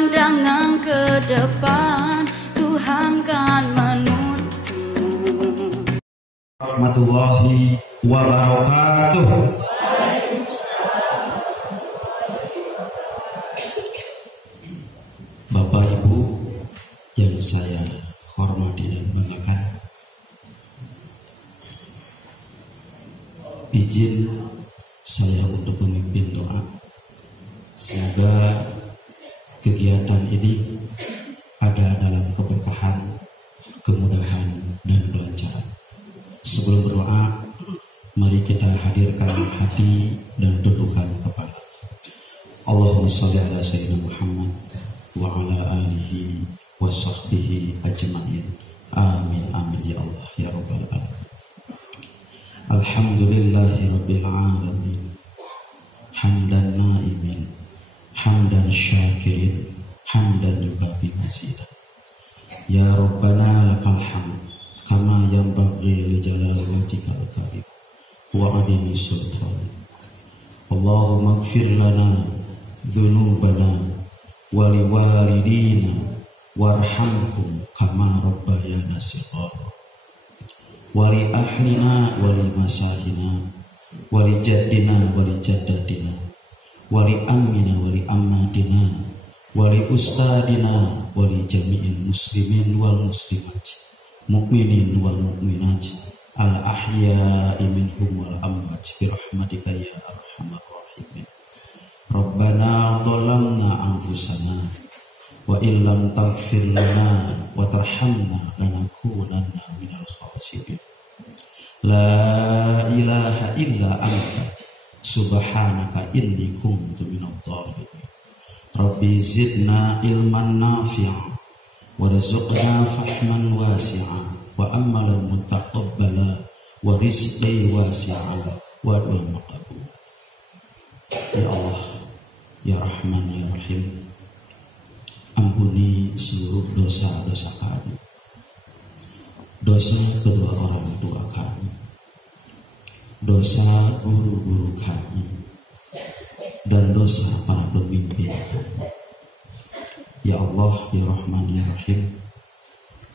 pandangan ke depan, Tuhan kan menuntunmu. Warahmatullahi wabarakatuh. Bapak Ibu yang saya hormati dan banggakan, izin saya untuk memimpin doa. Semoga kegiatan ini ada dalam keberkahan, kemudahan, dan kelancaran. Sebelum berdoa, mari kita hadirkan hati dan tundukkan kepala. Allahumma sholli ala sayyidina Muhammad wa ala alihi wa sahbihi ajma'in. Amin amin ya Allah ya rabbal alamin. Alhamdulillahi rabbil alamin. Hamdan naimin, hamdan syakirin, hamdan yukafi mazidah. Ya Rabbana lakal hamd kama yanbaghi li jalali wajhikal karim wa 'azimi sultanik. Allahumma ighfir lana dzunubana wa liwalidina warhamhum kama rabbayana shighara. Wa li ahlina wa li masahina wa li jaddina wa li jaddatina wa li ammina wa li ammatina wa li ustadina wa li jami'il muslimin wal muslimat, mu'minin wal mu'minat, al ahya'i minhum wal amwat bi rahmatika ya arhamar rahimin. Rabbana dhalamna anfusana wa illam taghfir lana wa tarhamna lanakunanna minal khasirin. La ilaha illa anta subhanaka inni kuntu minadh dhalimin. Rabbi zidna ilman nafi'a warzuqna fahman wasi'a wa amalan mutaqabbala wa rizqi wasi'a wa du'a maqbul. Ya Allah, ya Rahman, ya Rahim, ampuni seluruh dosa-dosa kami, dosa kedua orang tua kami, dosa guru-guru kami, dan dosa para pemimpin kami. Ya Allah, ya Rahman, ya Rahim,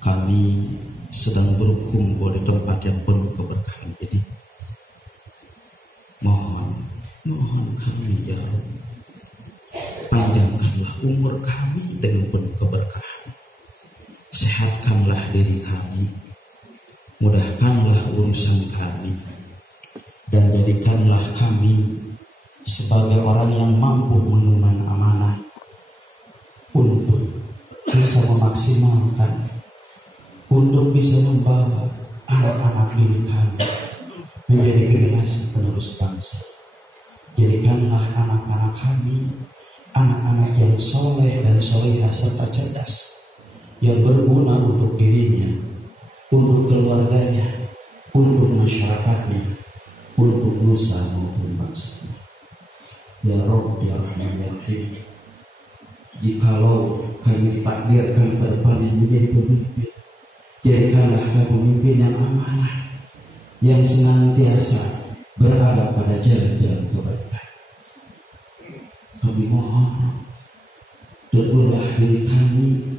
kami sedang berkumpul di tempat yang penuh keberkahan ini. Mohon kami ya Rabb, panjangkanlah umur kami dengan penuh keberkahan. Sehatkanlah diri kami, mudahkanlah urusan kami, dan jadikanlah kami sebagai orang yang mampu mengemban amanah untuk bisa memaksimalkan, untuk bisa membawa anak-anak didik kami menjadi generasi penerus bangsa. Jadikanlah anak-anak kami anak-anak yang soleh dan solehah serta cerdas, yang berguna untuk dirinya, untuk keluarganya, untuk masyarakatnya, untuk nusa maupun bangsa. Ya Rabb, ya Rahman, ya Rahim, jikalau kami ditakdirkan ke depan yang menjadi pemimpin, jadikanlah kami pemimpin yang amanah, yang senantiasa berada pada jalan-jalan kebaikan. Kami mohon, tuntunlah diri kami,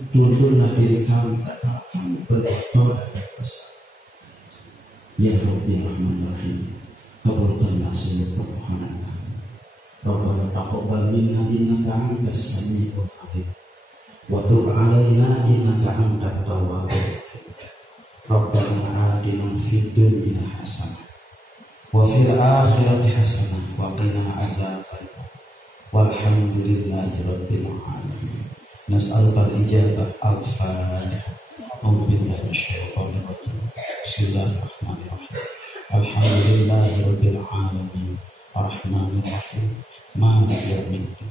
tak kalah kami berdoa dan berdosa. Ya Rabb, ya Rahman, ya Rahim, kabulkanlah seluruh permohonan kami. Rabbana taqabbal minna innaka antas samiul alim wa tub 'alaina innaka antat tawwabur rahim. Rabbana atina fid dunya hasanah wa fil akhirati hasanah wa qina adzabannar. Walhamdulillahi rabbil alamin. Nas'aluka al-ijabah al-fatihah. A'udzu billahi minasyaitonir rajim. Bismillahirrahmanirrahim. Alhamdulillahi rabbil alamin. Arrahmanir rahim. Maliki yaumiddin.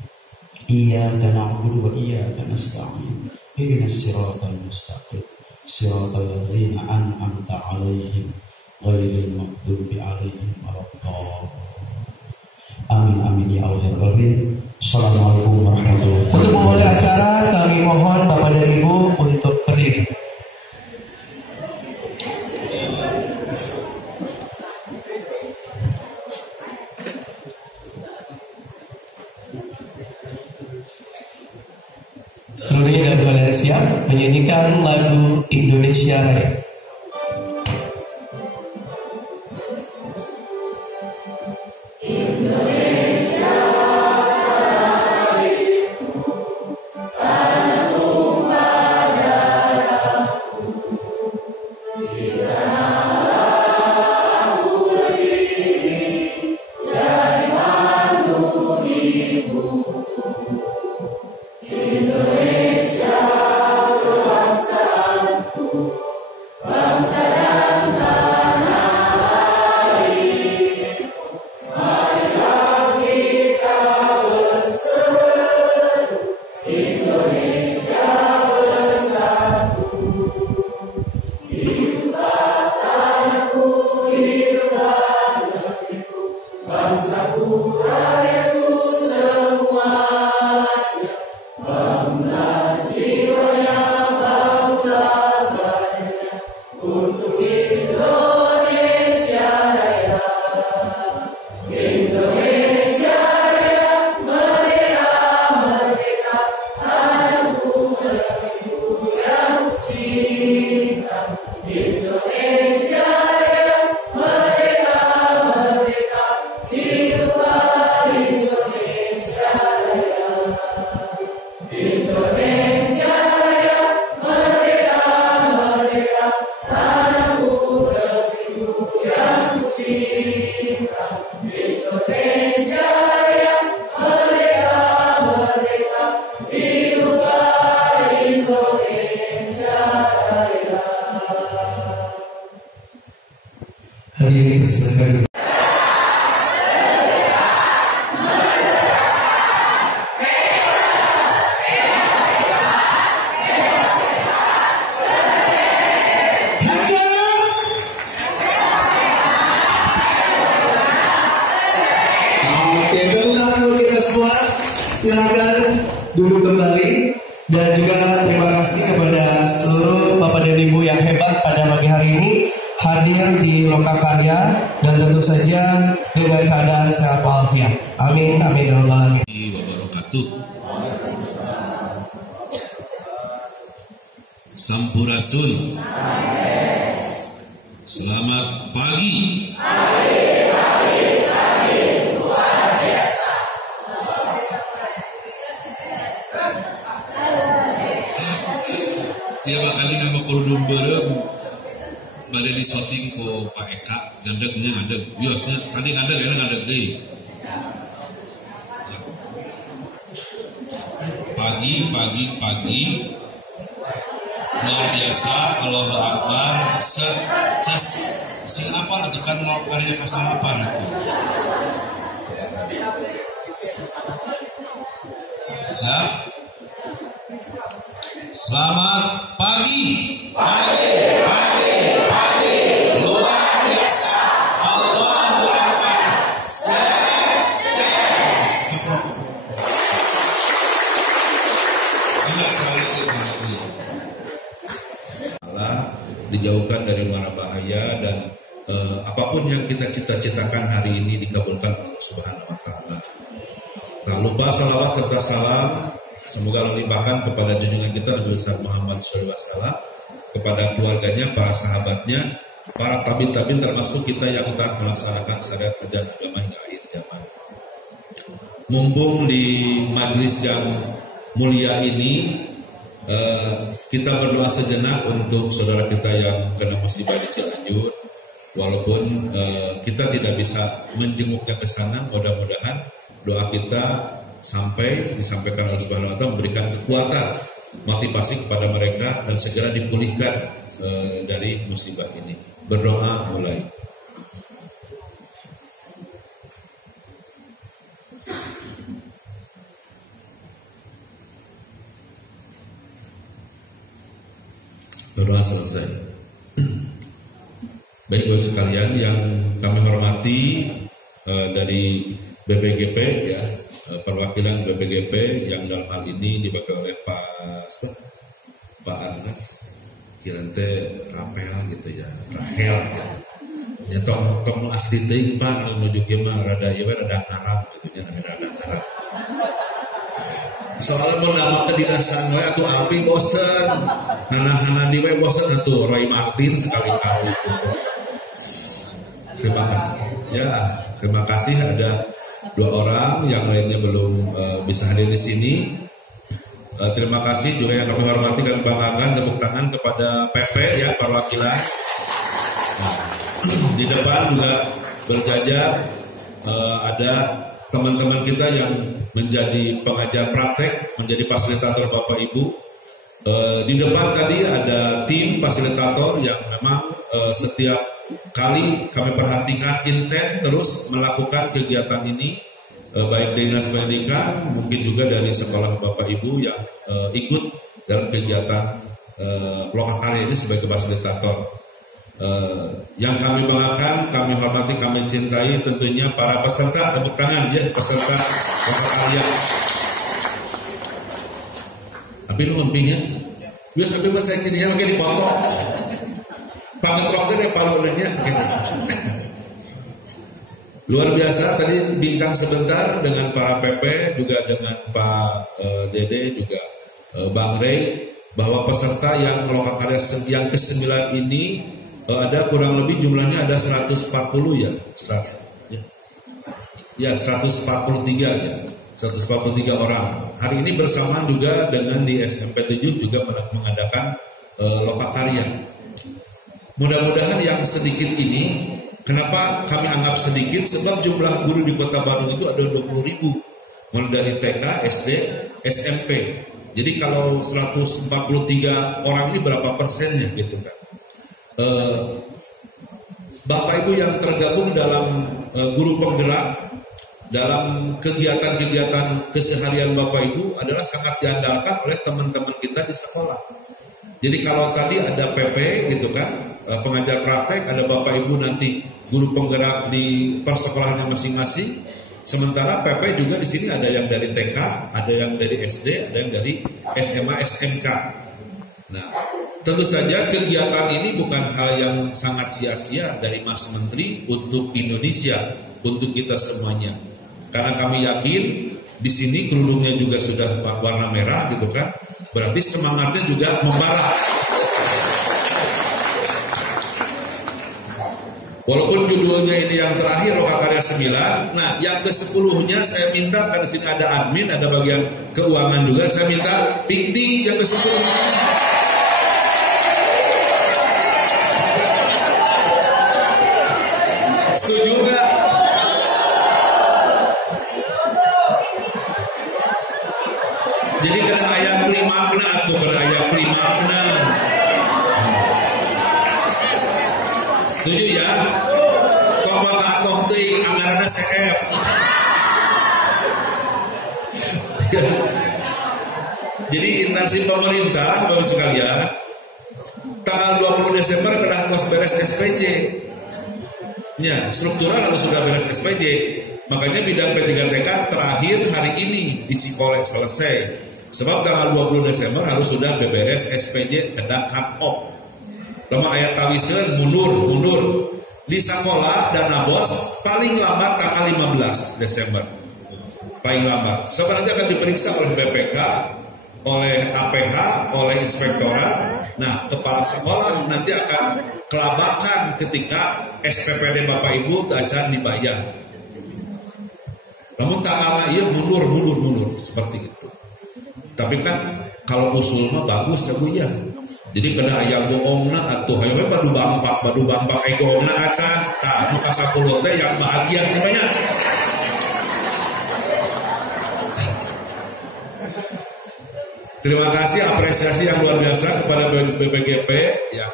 Iyyaka na'budu wa iyyaka nasta'in. Ihdinas siratal mustaqim. Siratal ladzina an'amta 'alaihim ghairil maghdubi 'alaihim waladdallin. Amin amin ya Allah ya Rabbal. Assalamualaikum warahmatullahi wabarakatuh. Untuk memulai acara kami mohon Bapak dan Ibu untuk berdiri. Seluruhnya dalam siap menyanyikan lagu Indonesia Raya. Hadirin silakan. Silakan duduk kembali dan juga terima kasih kepada seluruh Bapak dan Ibu yang hebat pada pagi hari ini hadir di Lokakarya dan tentu saja dengan keadaan sehat walafiat. Amin amin ya rabbal alamin. Wabarakatuh. Sampurasun. Selamat pagi. Ya Pak, kali nama kerudung berem pada di shooting ko Pak Eka gandegnya ada biasanya tadi ada deh pagi luar biasa Allahu Akbar secas sing apa atau kan mau karya kasalapan itu Selamat pagi. Luar biasa. Allahu Akbar. Allah dijauhkan dari mara bahaya dan apapun yang kita cita-citakan hari ini dikabulkan Allah Subhanahu wa taala. Tak lupa salawat serta salam semoga melimpahkan kepada junjungan kita Nabi besar Muhammad SAW, kepada keluarganya, para sahabatnya, para tabiin termasuk kita yang taat melaksanakan syariat ajaran agama hingga akhir zaman. Mumpung di majlis yang mulia ini, kita berdoa sejenak untuk saudara kita yang kena musibah di Cianjur. Walaupun kita tidak bisa menjenguknya ke sana, mudah-mudahan doa kita sampai disampaikan oleh Subhanahu wa taala memberikan kekuatan, motivasi kepada mereka dan segera dipulihkan dari musibah ini. Berdoa mulai. Berdoa selesai. Baik Bapak sekalian yang kami hormati dari BPGP ya. Perwakilan BPGP yang dalam hal ini diwakili oleh Pak Anas kirante Rahel gitu ya, Rahel gitu. Ya tong asli teh Pak menuju ke mah rada ieu rada ngarang gitu nya rada ngarang. Soalnya mau nama kedinasan we atuh Alpi bosen, Nana di we bosen atuh Roy Martin sekali-kali. Terima kasih. Ya, terima kasih ada 2 orang, yang lainnya belum bisa hadir di sini. Terima kasih juga yang kami hormati dan banggakan, tepuk tangan kepada PP ya, perwakilan. Nah, di depan juga berjajar ada teman-teman kita yang menjadi pengajar praktek, menjadi fasilitator Bapak Ibu. Di depan tadi ada tim fasilitator yang memang setiap kali kami perhatikan intens terus melakukan kegiatan ini, baik dari Dinas Pendidikan, mungkin juga dari sekolah Bapak Ibu yang ikut dalam kegiatan Lokakarya ini sebagai fasilitator. Yang kami banggakan, kami hormati, kami cintai tentunya para peserta, tepuk tangan ya, peserta Lokakarya. Tapi lu ngempingnya, biasa sampai baca ini ya, makin dipotong. Pangetroknya deh palunnya. Luar biasa tadi bincang sebentar dengan para PP, juga dengan Pak Dede, juga Bang Rey, bahwa peserta yang Lokakarya yang ke-9 ini ada kurang lebih jumlahnya ada 140 ya. Ya 143 ya. 143 orang. Hari ini bersamaan juga dengan di SMP 7 juga mengadakan Lokakarya. Mudah-mudahan yang sedikit ini, kenapa kami anggap sedikit? Sebab jumlah guru di Kota Bandung itu ada 20.000, mulai dari TK, SD, SMP. Jadi kalau 143 orang ini berapa persennya gitu kan? Bapak Ibu yang tergabung dalam guru penggerak, dalam kegiatan-kegiatan keseharian Bapak Ibu adalah sangat diandalkan oleh teman-teman kita di sekolah. Jadi kalau tadi ada PP gitu kan, pengajar praktek, ada Bapak Ibu nanti guru penggerak di persekolahannya masing-masing. Sementara PP juga di sini ada yang dari TK, ada yang dari SD, ada yang dari SMA, SMK. Nah, tentu saja kegiatan ini bukan hal yang sangat sia-sia dari Mas Menteri untuk Indonesia, untuk kita semuanya. Karena kami yakin di sini kerudungnya juga sudah warna merah gitu kan, berarti semangatnya juga membara. Walaupun judulnya ini yang terakhir Lokakarya 9, nah yang ke-10-nya saya minta, karena di sini ada admin, ada bagian keuangan juga, saya minta piknik yang ke-10. Setuju nggak? Jadi kena ayam primakna tuh, kena ayam primakna. Setuju ya? Toh toh teuing anggaranna CF. Jadi instansi pemerintah, Bapak sekalian, tanggal 20 Desember kena kos beres SPJ. Ya, struktural harus sudah beres SPJ. Makanya bidang P3TK terakhir hari ini di Cikolek selesai. Sebab tanggal 20 Desember harus sudah beberes SPJ ada cut off. Lama ayat tawiseun mundur di sekolah dana bos paling lambat tanggal 15 Desember. Paling lambat. Sebab nanti akan diperiksa oleh BPK, oleh APH, oleh inspektorat. Nah, kepala sekolah nanti akan kelabakan ketika SPPD Bapak Ibu akan dibayar. Namun tanggalnya iya mundur seperti itu. Tapi kan kalau usul mah bagus ya Bu ya. Jadi kena aya goongna atuh hayo we badu bampak goongna acan tah nu kasapuluh teh yang bahagia banyak. Terima kasih apresiasi yang luar biasa kepada BPGP yang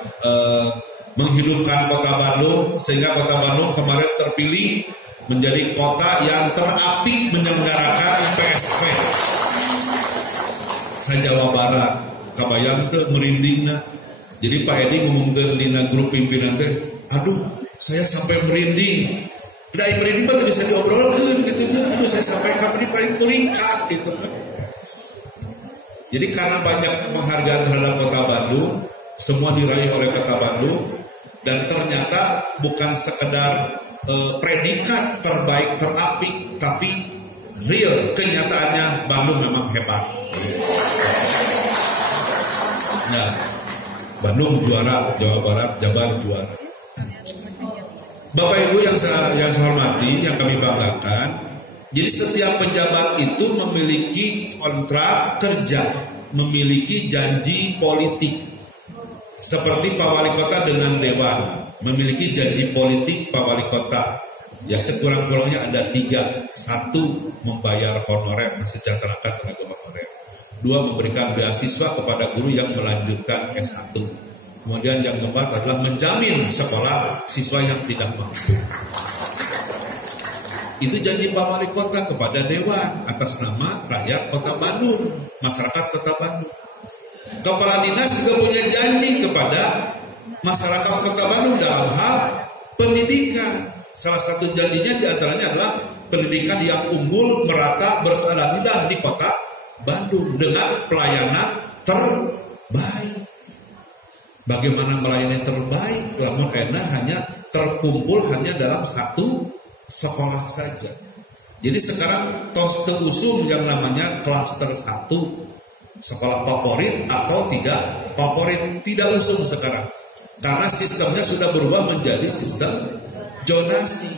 menghidupkan Kota Bandung sehingga Kota Bandung kemarin terpilih menjadi kota yang terapik menyelenggarakan PSP se-Jawa Barat. Kabayang teh merindingna. Jadi Pak Edi ngomongkeun dina grup pimpinan teh, aduh saya sampai merinding. Dai merinding mah bisa diobrolkeun gitu. Aduh saya sampai kapan paling puringkat gitu. Jadi karena banyak penghargaan terhadap Kota Bandung, semua diraih oleh Kota Bandung, dan ternyata bukan sekedar predikat terbaik terapik, tapi real, kenyataannya Bandung memang hebat. Nah, Bandung juara, Jawa Barat, Jabar juara. Bapak Ibu yang saya hormati, yang kami banggakan, jadi setiap pejabat itu memiliki kontrak kerja, memiliki janji politik. Seperti Pak Wali Kota dengan Dewan, memiliki janji politik Pak Wali Kota. Ya sekurang-kurangnya ada 3. 1, membayar honorer, mensejahterakan tenaga honorer. 2, memberikan beasiswa kepada guru yang melanjutkan S1. Kemudian yang keempat adalah menjamin sekolah siswa yang tidak mampu. Itu janji Pak Wali Kota kepada Dewan atas nama rakyat Kota Bandung, masyarakat Kota Bandung. Kepala dinas juga punya janji kepada masyarakat Kota Bandung dalam hal pendidikan. Salah satu janjinya diantaranya adalah pendidikan yang unggul, merata, berkeadilan di Kota Bandung dengan pelayanan terbaik. Bagaimana melayani terbaik? Namun enak hanya terkumpul hanya dalam satu sekolah saja. Jadi sekarang tos terusung yang namanya klaster 1, sekolah favorit atau tidak favorit, tidak usung sekarang. Karena sistemnya sudah berubah menjadi sistem zonasi.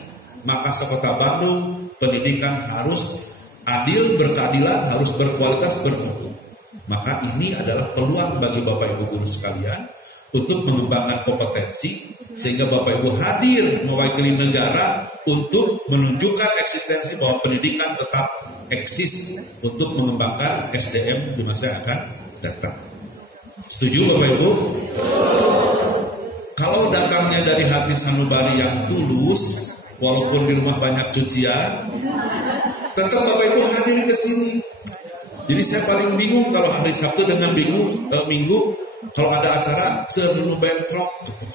Maka sekota Bandung pendidikan harus adil, berkeadilan, harus berkualitas, bermutu. Maka ini adalah peluang bagi Bapak Ibu guru sekalian untuk mengembangkan kompetensi sehingga Bapak Ibu hadir mewakili negara untuk menunjukkan eksistensi bahwa pendidikan tetap eksis untuk mengembangkan SDM di masa yang akan datang. Setuju Bapak Ibu? Kalau datangnya dari hati sanubari yang tulus, walaupun di rumah banyak cucian, tetap Bapak Ibu hadir ke sini. Jadi saya paling bingung kalau hari Sabtu dengan Minggu kalau ada acara seru bentrok gitu.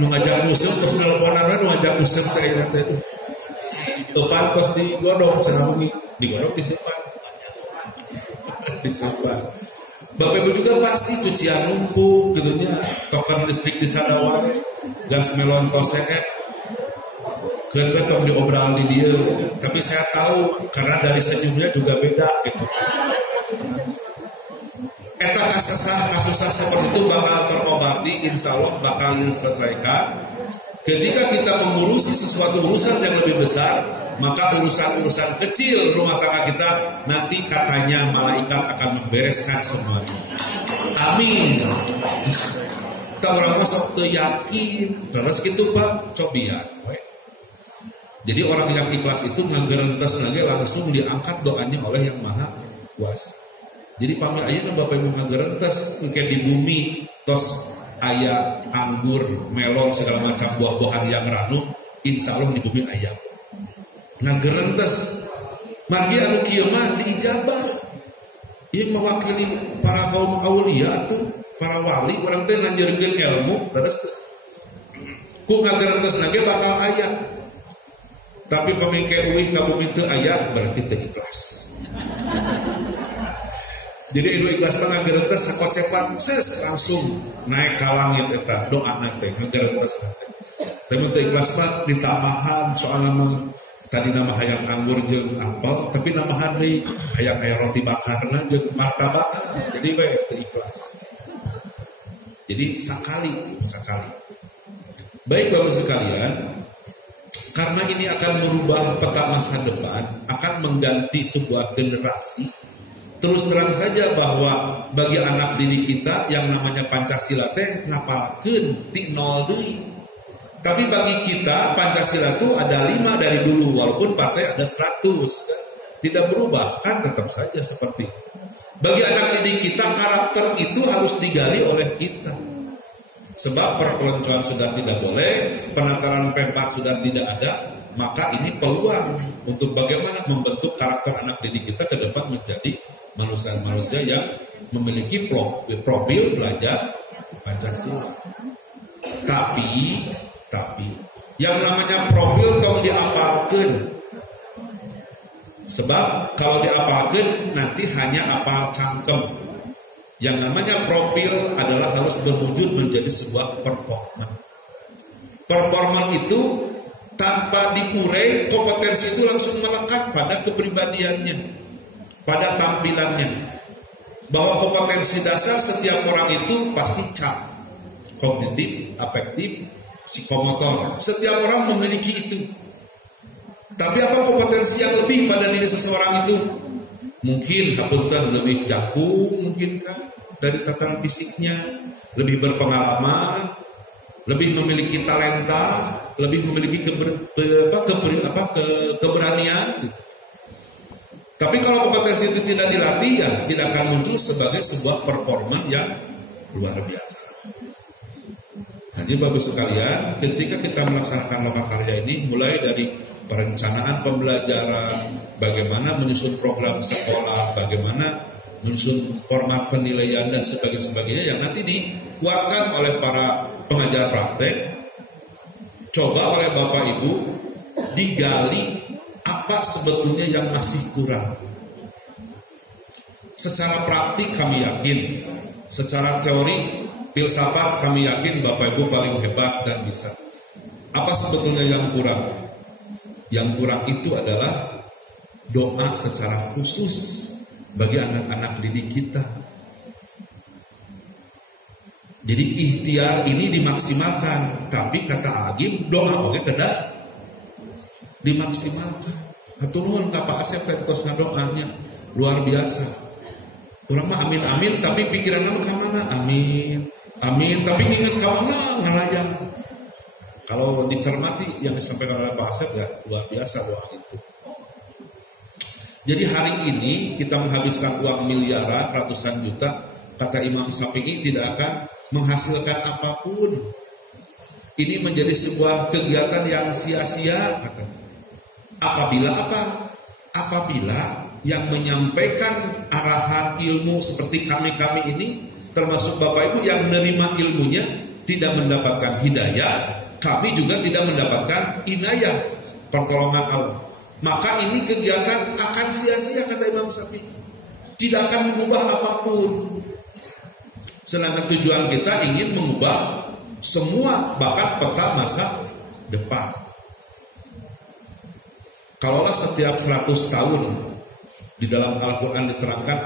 Nu ngajak musim terus nelponan nu ngajak musim teh itu. Tepan terus digodok cenah digodok disimpan. Disimpan. Bapak Ibu juga pasti cucian numpuk gitunya, token listrik di sana wae, gas melon toset. Keun tong diobral di dia, tapi saya tahu karena dari senyumnya juga beda gitu. Eta kasusah seperti itu bakal terobati, insya Allah bakal diselesaikan. Ketika kita mengurusi sesuatu urusan yang lebih besar, maka urusan-urusan kecil rumah tangga kita nanti katanya malaikat akan membereskan semuanya. Amin. Kita orang masuk tuh yakin, terus gitu Pak, cobian. Jadi orang yang ikhlas itu ngagerentes lagi langsung diangkat doanya oleh yang maha kuasa. Jadi pami ayeuna Bapak Ibu ngagerentes engke di bumi tos aya anggur, melon segala macam buah-buahan yang ranu, insya Allah di bumi aya. Ngagerentes margi anu kieu mah diijabah. Ieu mewakili para kaum aulia tuh, para wali urang teh nanjeurkeun ilmu dados ku ngagerentes nage bakal aya. Tapi pemingke uwi ka bumi teu aya berarti teu ikhlas. Jadi itu ikhlas mah ngagerentes sakocepat ses langsung naik ka langit eta doana teh ngagerentes teh. Tapi teu ikhlas mah ditamahan soalna mah tadi nama hayang anggur jeung apel tapi namahan deui hayang aya roti bakarna jeung martabak. Jadi bae teu ikhlas. Jadi sakali. Baik Bapak sekalian, karena ini akan merubah peta masa depan, akan mengganti sebuah generasi. Terus terang saja bahwa bagi anak didik kita yang namanya Pancasila teh ngapalkeun ti nol deui. Tapi bagi kita Pancasila itu ada 5 dari dulu, walaupun partai ada 100 kan? Tidak berubah, kan tetap saja seperti itu. Bagi anak didik kita karakter itu harus digali oleh kita. Sebab perpeloncoan sudah tidak boleh, penataran P4 sudah tidak ada, maka ini peluang untuk bagaimana membentuk karakter anak didik kita ke depan menjadi manusia-manusia yang memiliki profil belajar Pancasila. Tapi yang namanya profil tong diapalkeun. Sebab kalau diapalkeun nanti hanya apal cangkem. Yang namanya profil adalah harus berwujud menjadi sebuah performan. Performan itu tanpa diurai, kompetensi itu langsung melekat pada kepribadiannya, pada tampilannya. Bahwa kompetensi dasar setiap orang itu pasti CAP, kognitif, afektif, psikomotor. Setiap orang memiliki itu. Tapi apa kompetensi yang lebih pada diri seseorang itu? Mungkin hapunten lebih jago, mungkinkah dari tataran fisiknya, lebih berpengalaman, lebih memiliki talenta, lebih memiliki keberanian gitu. Tapi kalau kompetensi itu tidak dilatih, ya tidak akan muncul sebagai sebuah performa yang luar biasa. Jadi Bapak sekalian, ketika kita melaksanakan lokakarya ini, mulai dari perencanaan pembelajaran, bagaimana menyusun program sekolah, bagaimana menyusun format penilaian dan sebagainya yang nanti dikuatkan oleh para pengajar praktek, coba oleh Bapak Ibu digali apa sebetulnya yang masih kurang. Secara praktik kami yakin, secara teori filsafat kami yakin Bapak Ibu paling hebat dan bisa. Apa sebetulnya yang kurang? Yang kurang itu adalah doa secara khusus bagi anak-anak didik kita. Jadi ikhtiar ini dimaksimalkan, tapi kata Agim doa oke kada dimaksimalkan. Haturun ka Pak Asep tos ngadoanya luar biasa. Urang mah amin amin tapi pikiranna mah ka mana? Amin. Amin tapi nginget ka mana ngalayang. Kalau dicermati yang disampaikan oleh Pak Asep ya luar biasa doa itu. Jadi hari ini kita menghabiskan uang miliaran, ratusan juta, kata Imam Syafi'i tidak akan menghasilkan apapun. Ini menjadi sebuah kegiatan yang sia-sia katanya. Apabila yang menyampaikan arahan ilmu seperti kami ini, termasuk Bapak Ibu yang menerima ilmunya tidak mendapatkan hidayah, kami juga tidak mendapatkan inayah, pertolongan Allah. Maka ini kegiatan akan sia-sia kata Imam Syafi'i. Tidak akan mengubah apapun. Sedangkan tujuan kita ingin mengubah semua bahkan peta masa depan. Kalaulah setiap 100 tahun di dalam Al-Quran diterangkan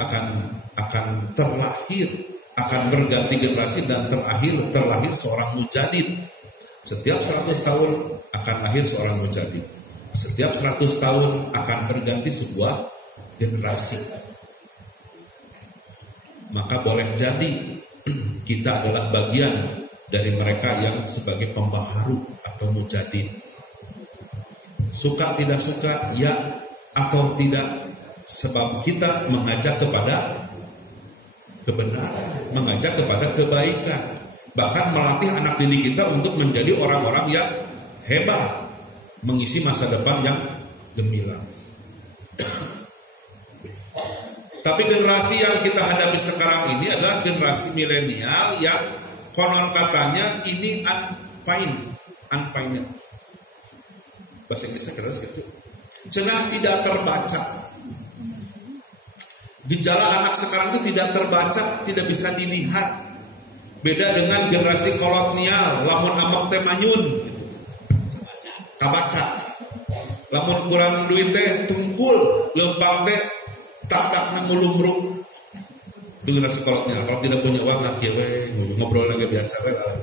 akan terlahir, akan berganti generasi dan terlahir seorang mujadid. Setiap 100 tahun akan lahir seorang mujadid. Setiap 100 tahun akan berganti sebuah generasi. Maka boleh jadi kita adalah bagian dari mereka yang sebagai pembaharu atau mujadid. Suka tidak suka, ya atau tidak, sebab kita mengajak kepada kebenaran, mengajak kepada kebaikan, bahkan melatih anak didik kita untuk menjadi orang-orang yang hebat, mengisi masa depan yang gemilang. Tapi generasi yang kita hadapi sekarang ini adalah generasi milenial yang konon katanya ini unfine. Bahasa Inggrisnya keras gitu. Cenah tidak terbaca. Gejala anak sekarang itu tidak terbaca, tidak bisa dilihat. Beda dengan generasi kolonial, lamun amak teh manyun gitu. Kabaca. Lamun kurang duit teh tungkul, lempang teh tak ngulumruk. Itu generasi kolonial. Kalau tidak punya uang lagi ngobrol lagi biasa lah.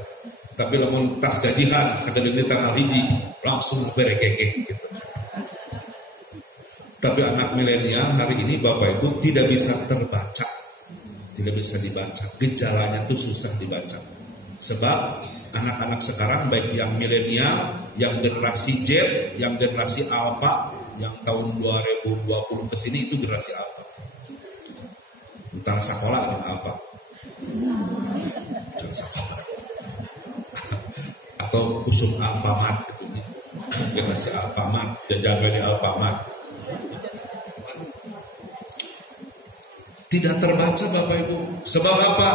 Tapi lamun tas gajian sagede tanah hiji langsung berekeke gitu. Tapi anak milenial hari ini Bapak Ibu tidak bisa terbaca. Tidak bisa dibaca. Gejalanya tuh susah dibaca. Sebab anak-anak sekarang baik yang milenial, yang generasi Z, yang generasi Alpha, yang tahun 2020 ke sini itu generasi Alpha. Antara sekolah dengan Alpha. Atau usum Alfamart gitu nih. Generasi Alfamart, jajanan di Alfamart. Tidak terbaca Bapak Ibu. Sebab apa?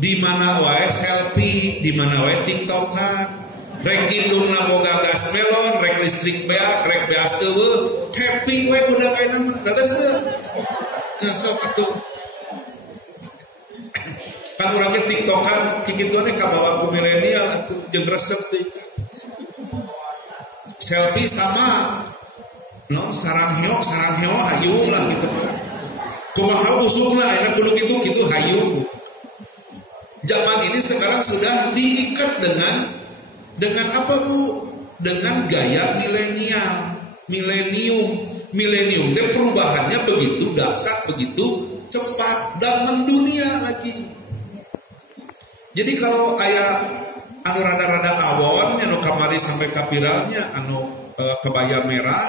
Di mana wae selfie, di mana wae TikTokan. Rek indungna boga gas melon, rek listrik beak, rek beas eueuh, happy wae budak ayeuna mah. Dadas teu. Nah, sok atuh. Kan urangnya TikTokan kikituannya kabawa ku milenial atuh jeung resep teh. selfie sama sarang heo hayu lah gitu kan. Kumaha usumna enak kudu gitu hayu. Zaman ini sekarang sudah diikat dengan apa Bu? Dengan gaya milenium. Dan perubahannya begitu dahsyat, begitu cepat dan mendunia lagi. Jadi kalau aya anu rada-rada awon anu kamari sampai kapiralnya anu kebaya merah.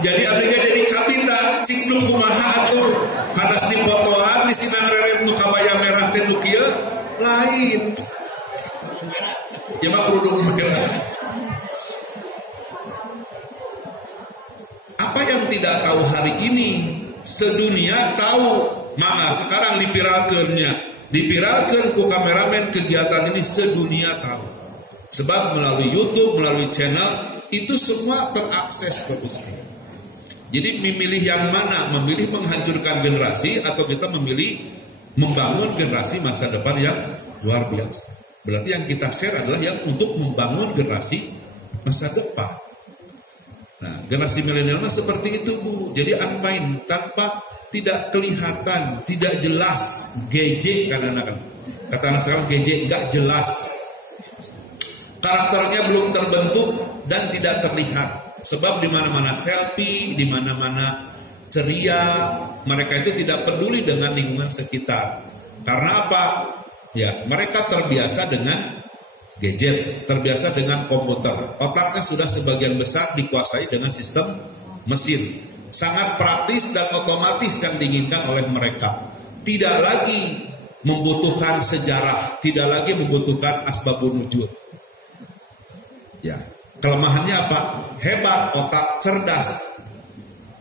Jadi abdinya jadi kapita cik nu kumaha atuh hadas dipotoan di sinang reret nu kabaya merah teh nu kieu lain. Ya mah kerudung merah. Apa yang tidak tahu hari ini sedunia tahu. Maka sekarang dipiralkeun ku kameramen kegiatan ini sedunia tahu. Sebab melalui YouTube, melalui channel itu semua terakses Bapak sekalian. Jadi memilih yang mana? Memilih menghancurkan generasi atau kita memilih membangun generasi masa depan yang luar biasa. Berarti yang kita share adalah yang untuk membangun generasi masa depan. Nah, generasi milenial seperti itu Bu. Jadi unbind tanpa tidak kelihatan, tidak jelas, GJ kadang-kadang. Kata anak sekarang GJ nggak jelas. Karakternya belum terbentuk dan tidak terlihat. Sebab di mana-mana selfie, di mana-mana ceria, mereka itu tidak peduli dengan lingkungan sekitar. Karena apa? Ya, mereka terbiasa dengan gadget, terbiasa dengan komputer. Otaknya sudah sebagian besar dikuasai dengan sistem mesin. Sangat praktis dan otomatis yang diinginkan oleh mereka. Tidak lagi membutuhkan sejarah, tidak lagi membutuhkan asbabun nujud. Ya. Kelemahannya apa? Hebat, otak, cerdas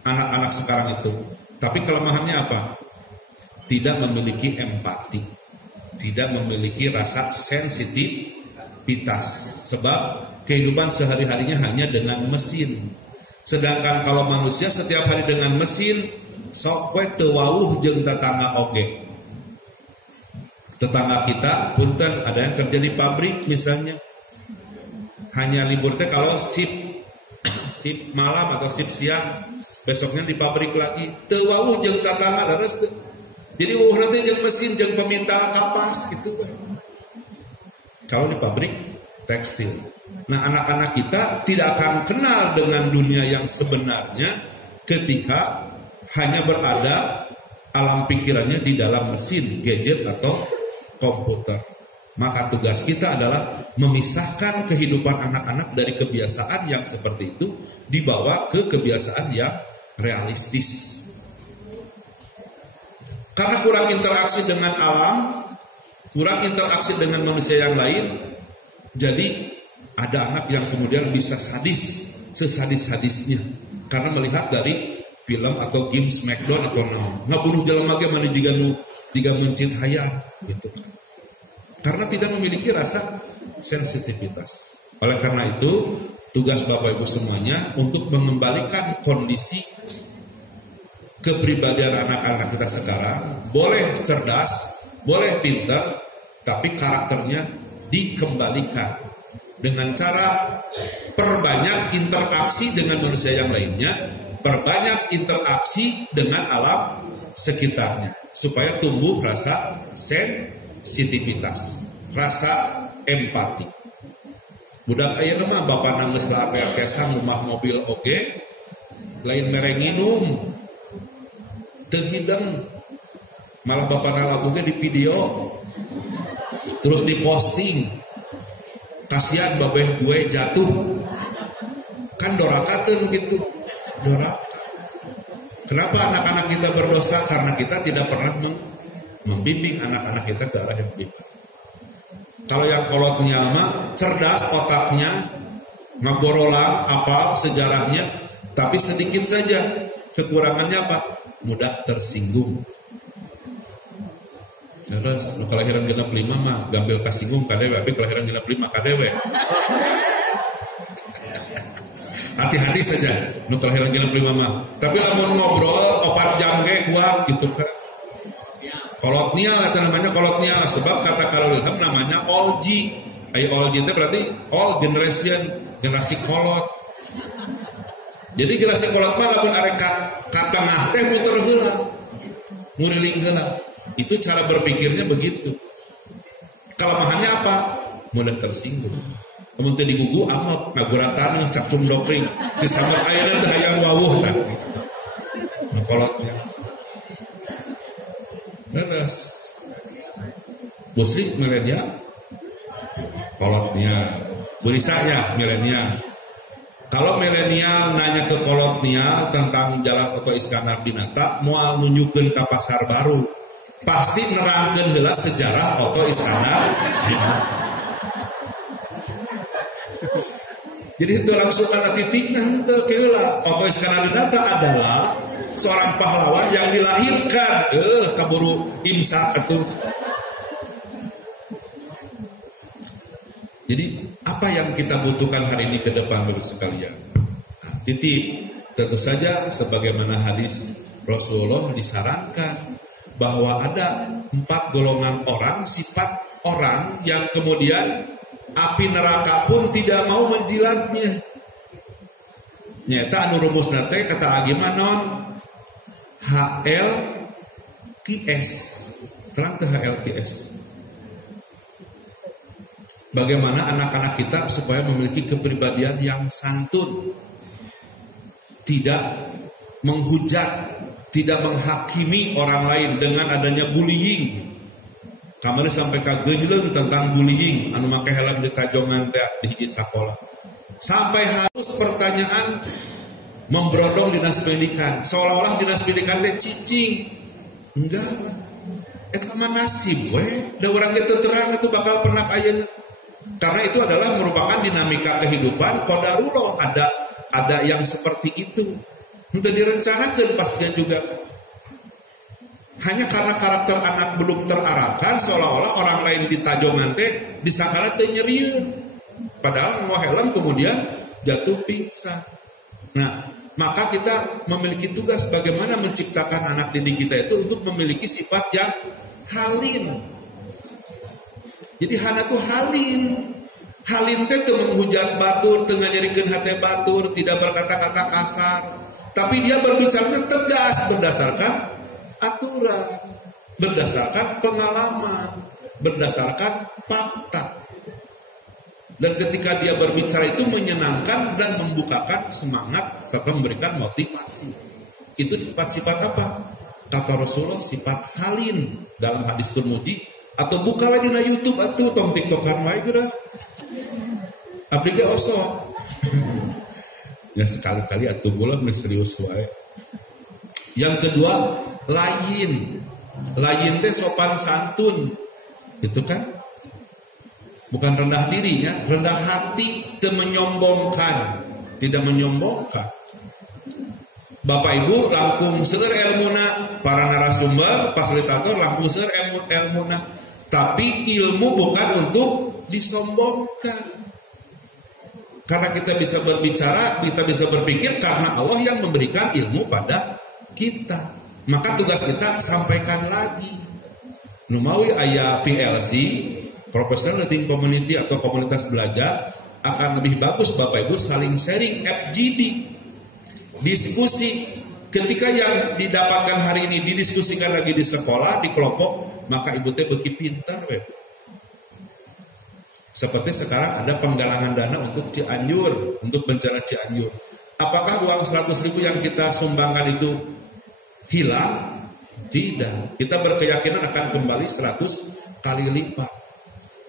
anak-anak sekarang itu. Tapi kelemahannya apa? Tidak memiliki empati, tidak memiliki rasa sensitivitas. Sebab kehidupan sehari-harinya hanya dengan mesin. Sedangkan kalau manusia setiap hari dengan mesin, sok we teu wawuh jeung tetangga oge. Tetangga kita punten ada yang kerja di pabrik misalnya. Hanya libur teh kalau shift malam atau shift siang, besoknya di pabrik lagi. Teu wawuh jeung tatangga leres teu. Jadi wawuh teh jeung mesin jeung peminta kapas gitu kan. Kalau di pabrik tekstil. Nah, anak-anak kita tidak akan kenal dengan dunia yang sebenarnya ketika hanya berada alam pikirannya di dalam mesin, gadget atau komputer. Maka tugas kita adalah memisahkan kehidupan anak-anak dari kebiasaan yang seperti itu, dibawa ke kebiasaan yang realistis. Karena kurang interaksi dengan alam, kurang interaksi dengan manusia yang lain, jadi ada anak yang kemudian bisa sadis, sesadis-sadisnya. Karena melihat dari film atau game Smackdown atau ngabunuh jelema ge mani jiga mencit hayang gitu. Karena tidak memiliki rasa sensitivitas. Oleh karena itu, tugas Bapak Ibu semuanya untuk mengembalikan kondisi kepribadian anak-anak kita sekarang. Boleh cerdas, boleh pintar, tapi karakternya dikembalikan dengan cara perbanyak interaksi dengan manusia yang lainnya, perbanyak interaksi dengan alam sekitarnya, supaya tumbuh rasa sensitivitas, rasa empati. Budak aya mah bapak nangis lah kesan rumah mobil oke, lain mereng nginum, teu hideng, malah bapak lagunya di video, terus diposting, kasihan babeh gue jatuh, kan dorakateun gitu, doraka. Kenapa anak-anak kita berdosa? Karena kita tidak pernah membimbing anak-anak kita ke arah yang lebih baik. Kalau yang kolotnya mah cerdas otaknya, ngaborolan apa sejarahnya, tapi sedikit saja. Kekurangannya apa? Mudah tersinggung. Terus kelahiran 65 mah gampil kasinggung kadewe, tapi kelahiran 65 kadewe. Hati-hati saja nu kelahiran 65 mah. Tapi lamun ngobrol 4 jam ge kuat gitu kan. Kolotnia itu namanya kolotnia, sebab kata Khalil Ilham namanya olji. Olji itu berarti all generation, generasi kolot. Jadi generasi kolot mah lamun arek katengah teh muter heula. Nguriling heula. Itu cara berpikirnya begitu. Kelemahannya apa? Mudah tersinggung. Mun teu digugu amep ngaguratan cakcung dopring. Disambut ayeuna teh hayang wawuh tah. Kolotnya. Beres. Muslim milenial, kolotnya, berisanya milenial. Kalau milenial nanya ke kolotnya tentang jalan Oto Iskandar Dinata, mau nunjukin ke pasar baru, pasti nerangkeun heula sejarah Oto Iskandar Dinata. Jadi itu langsung ada titiknya henteu keula. Oto Iskandar Dinata adalah seorang pahlawan yang dilahirkan kaburu imsak itu. Jadi apa yang kita butuhkan hari ini ke depan Bapak sekalian? Nah, titip tentu saja sebagaimana hadis Rasulullah disarankan bahwa ada 4 golongan orang, sifat orang yang kemudian api neraka pun tidak mau menjilatnya. Nyata anu rumusna teh kata agimanon HLQS. Terang tuh HLQS. Bagaimana anak-anak kita supaya memiliki kepribadian yang santun, tidak menghujat, tidak menghakimi orang lain dengan adanya bullying. Kamari sampai kageuleuh tentang bullying anu make helm di tajongan teh di hiji sakola. Sampai harus pertanyaan memberondong dinas pendidikan, seolah-olah dinas pendidikan teh cicing. Enggak lah. Eta mah nasib we, da urang teh terang itu bakal pernah ayeuna. Karena itu adalah merupakan dinamika kehidupan qadarullah, ada yang seperti itu. Henteu direncanakeun pastinya juga. Hanya karena karakter anak belum terarahkan, seolah-olah orang lain di tajongan teh disangkana teu nyerieun. Padahal mau helm kemudian jatuh pingsan. Nah, maka kita memiliki tugas bagaimana menciptakan anak didik kita itu untuk memiliki sifat yang halim. Jadi hana tuh halim. Halim teh teu menghujat batur, teu nganyerikeun hate batur, tidak berkata-kata kasar. Tapi dia berbicara tegas berdasarkan aturan, berdasarkan pengalaman, berdasarkan fakta. Dan ketika dia berbicara itu menyenangkan dan membukakan semangat serta memberikan motivasi. Itu sifat-sifat apa? Kata Rasulullah sifat halim dalam hadis Tirmidzi. Atau buka lagi na YouTube atau tong TikTokan wae geura. Abdi ge osok. Ya sekali-kali atuh gula serius wae. Yang kedua, lain. Lain teh sopan santun. Gitu kan? Bukan rendah dirinya, rendah hati, teu menyombongkan, tidak menyombongkan. Bapak Ibu langkung seueur elmuna, para narasumber, fasilitator langkung seueur elmuna. Tapi ilmu bukan untuk disombongkan. Karena kita bisa berbicara, kita bisa berpikir karena Allah yang memberikan ilmu pada kita. Maka tugas kita sampaikan lagi. Numawi aya PLC, Professional Learning Community atau komunitas belajar, akan lebih bagus Bapak Ibu saling sharing FGD. Diskusi ketika yang didapatkan hari ini didiskusikan lagi di sekolah, di kelompok, maka ibu teh beuki pintar we. Seperti sekarang ada penggalangan dana untuk Cianjur, untuk bencana Cianjur. Apakah uang 100.000 yang kita sumbangkan itu hilang? Tidak. Kita berkeyakinan akan kembali 100 kali lipat.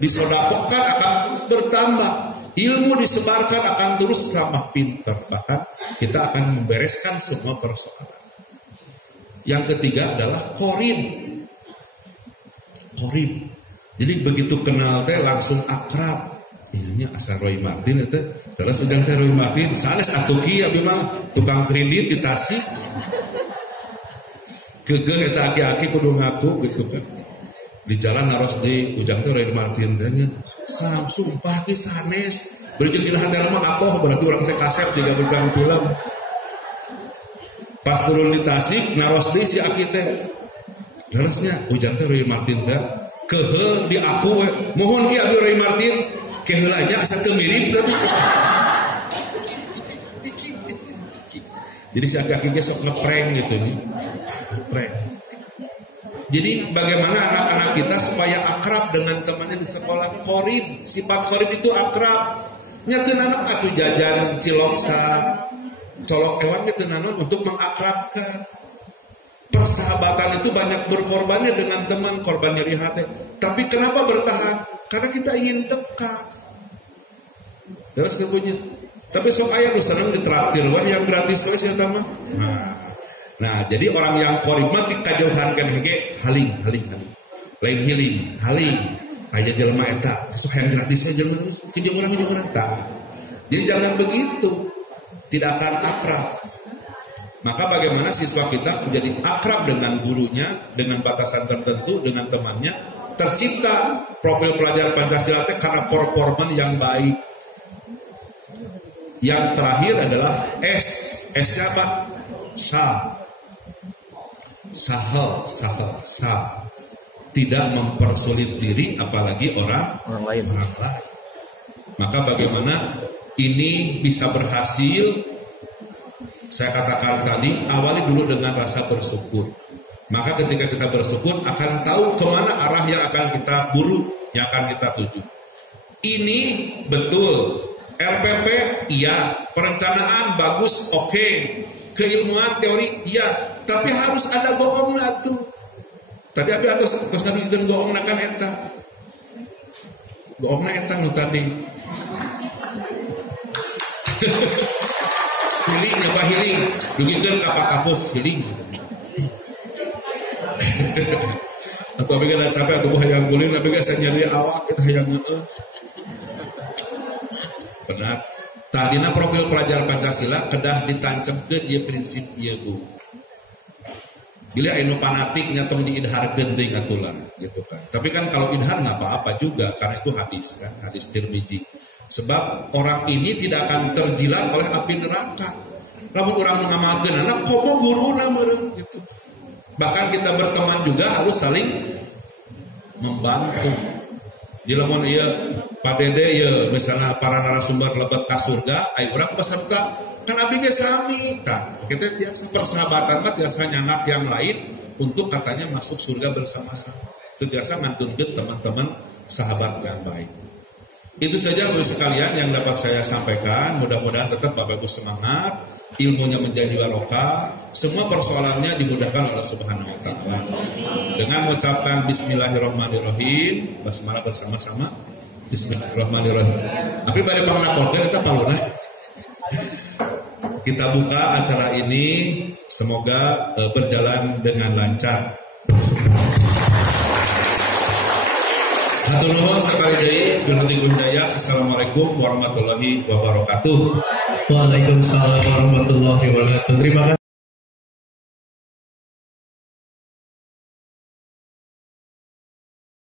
Disodakokan akan terus bertambah. Ilmu disebarkan akan terus tambah pintar. Bahkan kita akan membereskan semua persoalan. Yang ketiga adalah korin. Korin. Jadi begitu kenal teh langsung akrab. Ini asal Roy Martin itu. Terus ujang teh Roy Martin. Sanes atuki abi mah tukang kredit di Tasik. Kegeh eta aki-aki kudu ngaku gitu kan. Di jalan harus di ujang teh Roy Martin teh Samsung pake sanes. Berjeng dina hati mah apoh berarti urang teh kasep juga bukan film. Pas turun di Tasik naros deui si aki teh. Darasnya ujang teh Roy Martin teh keheul di aku mohon ki abi Roy Martin keheulanya asa teu mirip tapi jadi si aki-aki ge sok ngeprank gitu nih. Prank. Jadi bagaimana anak-anak kita supaya akrab dengan temannya di sekolah? Qorib, sifat qorib itu akrab. Nya teu nanon atuh jajan ciloksa, colok hewan teu nanon untuk mengakrabkan. Persahabatan itu banyak berkorbannya dengan teman, korban nyeri hati. Tapi kenapa bertahan? Karena kita ingin dekat. Terus punya. Tapi sok aya nu seneng ditraktir wah yang gratis we sia mah. Nah, jadi orang yang qorib mah dikajauhan kan hege haling. Lain hiling, haling. Aya jelema eta, sok yang gratis aja jelema ke jeung urang tah. Jadi jangan begitu. Tidak akan akrab. Maka bagaimana siswa kita menjadi akrab dengan gurunya, dengan batasan tertentu, dengan temannya, tercipta profil pelajar Pancasila karena performan yang baik. Yang terakhir adalah S. S-nya apa? Sahel. Tidak mempersulit diri apalagi orang lain. Maka bagaimana ini bisa berhasil? Saya katakan tadi, awali dulu dengan rasa bersyukur. Maka ketika kita bersyukur akan tahu kemana arah yang akan kita buru, yang akan kita tuju. Ini betul. RPP, iya. Perencanaan bagus, oke. Keilmuan, teori, iya. Tapi harus ada goongna tuh. Tadi abi atus nabi bikin goongna kan eta. Goongna eta nu tadi. Healing apa healing? Dugikeun ka kapus healing. Atau abi kada capek atuh hayang guling, abi geus nyeri awak eta hayang ngeueuh. Benar. Tadina profil pelajar Pancasila kedah ditancapkeun ieu prinsip ieu Bu. Bila anu fanatiknya tong diidharkeun teuing atulah gitu kan. Tapi kan kalau idhar enggak apa-apa juga karena itu hadis kan, hadis Tirmizi. Sebab orang ini tidak akan terjilat oleh api neraka. Lamun urang ngamalkeun anak komo guruna meureun gitu. Bahkan kita berteman juga harus saling membantu. Jilamun ieu Pak Dede ieu misalnya para narasumber lebet ka surga, aya urang peserta kan abdi ge sami. Tah, kita tiasa persahabatan mah tiasa nyangat yang lain untuk katanya masuk surga bersama-sama. Itu tiasa ngantunkeun teman-teman sahabat yang baik. Itu saja Bapak sekalian yang dapat saya sampaikan. Mudah-mudahan tetap Bapak Ibu semangat, ilmunya menjadi barokah, semua persoalannya dimudahkan oleh Subhanahu wa taala. Dengan mengucapkan bismillahirrahmanirrahim, basmalah bersama-sama. Bismillahirrahmanirrahim. Tapi bari panglaporkeun kita paluna. Kita buka acara ini, semoga berjalan dengan lancar. Hatur nuhun sekali deui Gusti Gunjaya. Assalamualaikum warahmatullahi wabarakatuh. Waalaikumsalam warahmatullahi wabarakatuh. Terima kasih.